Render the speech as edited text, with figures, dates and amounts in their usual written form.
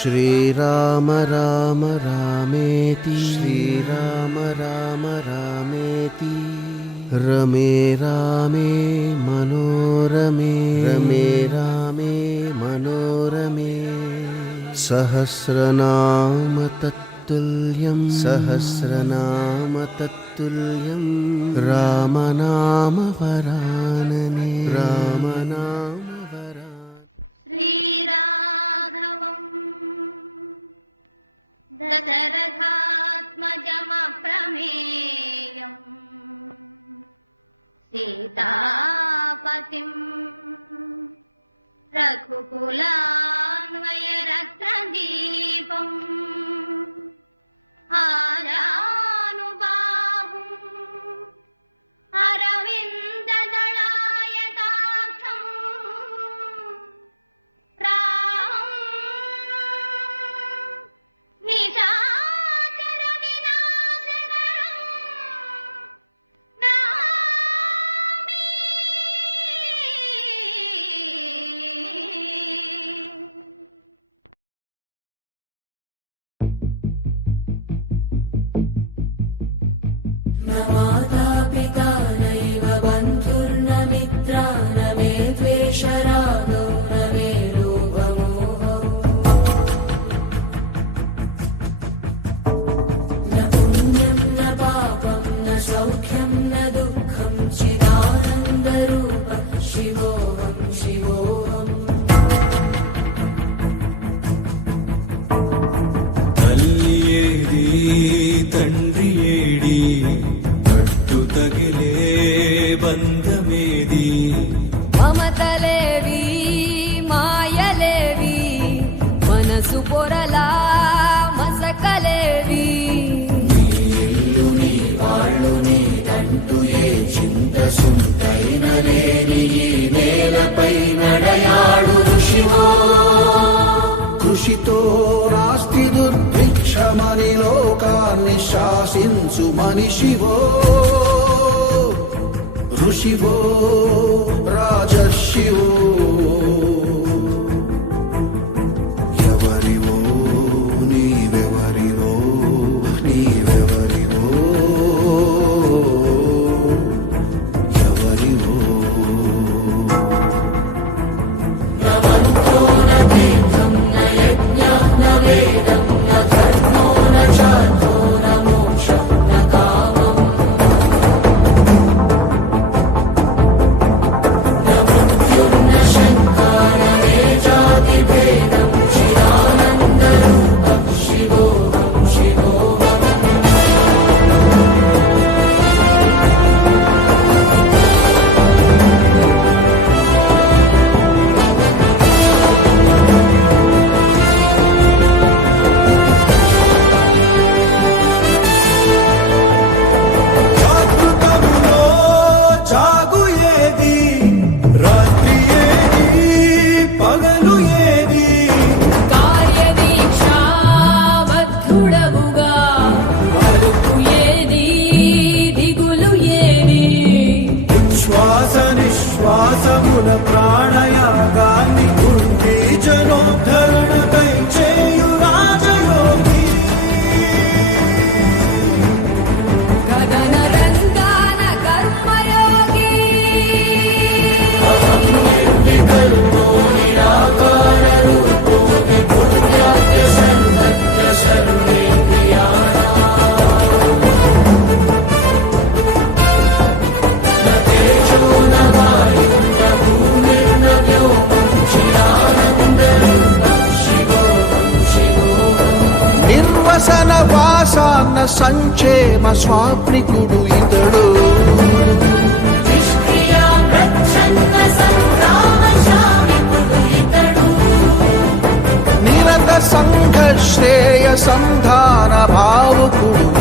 श्रीराम राम रामेति श्रीराम राम रामेति रमे रामे मनोरमे रमे रामे मनोरमे सहस्रनाम तत्तुल्यं सहस्रनाम तत्तुल्यं रामनाम वरानने रामनाम माता पिता नैव बन्धुर्न मित्रा न मे द्वेषरागो न मे लोभमोहौ न पुण्यं न पापं न सौख्यं न दुःखं चिदानन्दरूप शिवोऽहं शिवोऽहम् तल्लियेदी तंड्रियेडी तगिले बंधमेदी ममतलेवी मायलेवी मनसु पोरला मसकलेवी नी वाळ्ळु नीదంటూ ఏ చింత సుంతైన లేని ఈ నేలపై నడయాడు ఋషివో కృషితో నాస్తి దుర్భిక్షమని లోకాన్ని శాసించు మనిషివో ఋషివో రాజర్షివో ఎవరివో నీవెవరివో నీవెవరివో ఎవరివో ప్రాణయాగాన్ని కుంటి జనోద్ధరణకై చేయు రాజయోగి గగన రంగాన కర్మయోగి నిర్వికల్పో నిరాకార రూపో విభూత్యాద్య సర్వత్ర సర్వేంద్రియాణాం న తేజో న వాయు నిర్వసన వాసాన్న సంక్షేమ స్వాప్నికుడు ఇతడు నిరత సంఘ శ్రేయ సంధాన భావుకుడు